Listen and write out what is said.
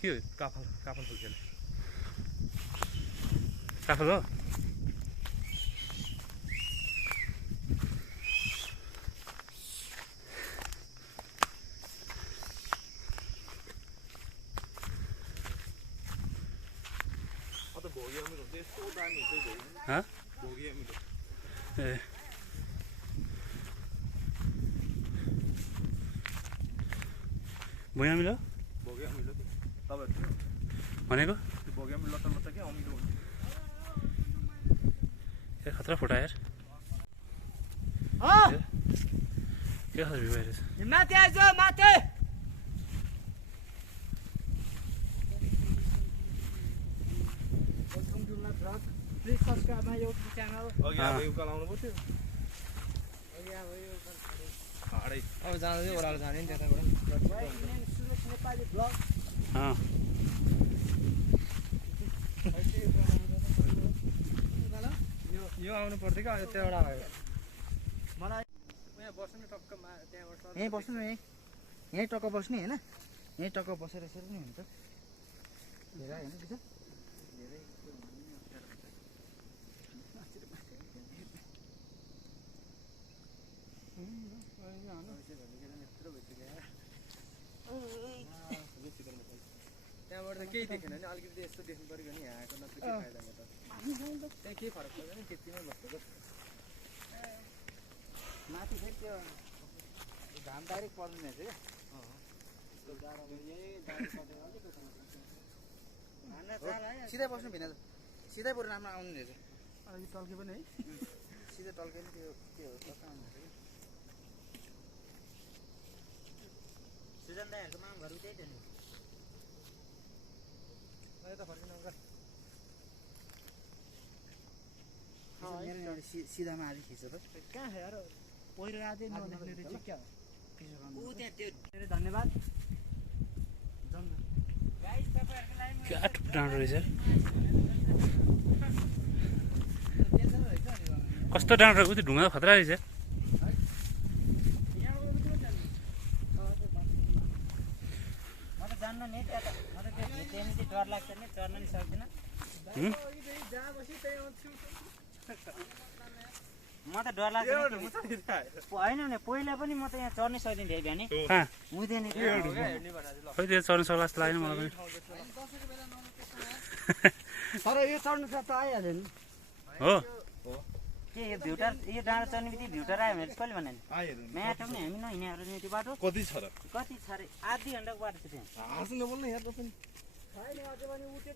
के हो काफल काफल फुल्केले काफल हो हाँ ए भुइँ अमिलो भनेको ए खतरा फोटा यार के खालको भ्यू आइरहेछ माथि आइज माथि Please subscribe my YouTube channel. अब जाँदै ओह्रालो जाने नि त्यताबाट नेपाली ब्लग यो आउनु पर्थ्यो क्या त्यहाँबाट आयो मलाई यहाँ बस्नु नि टक्क त्यहाँबाट यहीँ बस्नु न यहीँ टक्क बस्ने होइन यहीँ टक्क बसेर यसरी नि हुन्छ धेरै होइन त्यसो धेरै त्यहाँबाट त केही देखेन नि अलिकति यस्तो देख्नु पऱ्यो नि यहाँ आएको नत्र के फाइदा भयो त त्यहाँ केही फरक पर्दैन त्यति नै बस्छ माथि फेरि त्यो घाम डाइरेक्ट पर्दैन रहेछ क्या सिधै बस्नु भिन्न सिधै बरु राम्रो आउनु रहेछ अलिकति टल्के पनि है सिधै टल्के पनि त्यो के हो टक्क आउनु रहेछ क्या सुजन दाइहरूको माम घर उतै थियो नि यता फर्किनु अङ्कल सिधामा आधी खिच्छ त कहाँ यार पहिरो आधी नदेख्ने रहेछ क्या हो त्यहाँ त्यो धन्यवाद क्या डाँडो रहेछ कस्तो डाँडो उति ढुङ्गा खतरा रहेछ जान्न नि त्यहाँ त म त त्यो भित्रेमा चाहिँ डर लाग्छ नि चढ्न नि सक्दिनँ म त डर लाग्छ होइन नि पहिला पनि म त यहाँ चढ्नै सक्दिनँ धेरै बिहान हुँदैन खै त्यो चढ्नु सक्ला जस्तो लागेन मलाई पनि तर यो चढ्नु त आइहाल्यो नि हो के यो भ्युटर यो डाँडा चढ्ने बित्तिकै भ्युटर आयो भने कहिले भने म्याटो पनि हामी नहिँडेर नि त्यो बाटो कति छ कति छ अरे आधी घन्टाको बाटो छ त्यहाँ हाँस्नु नबोल्नु यहाँ त पनि छैन अझै पनि उठ्यो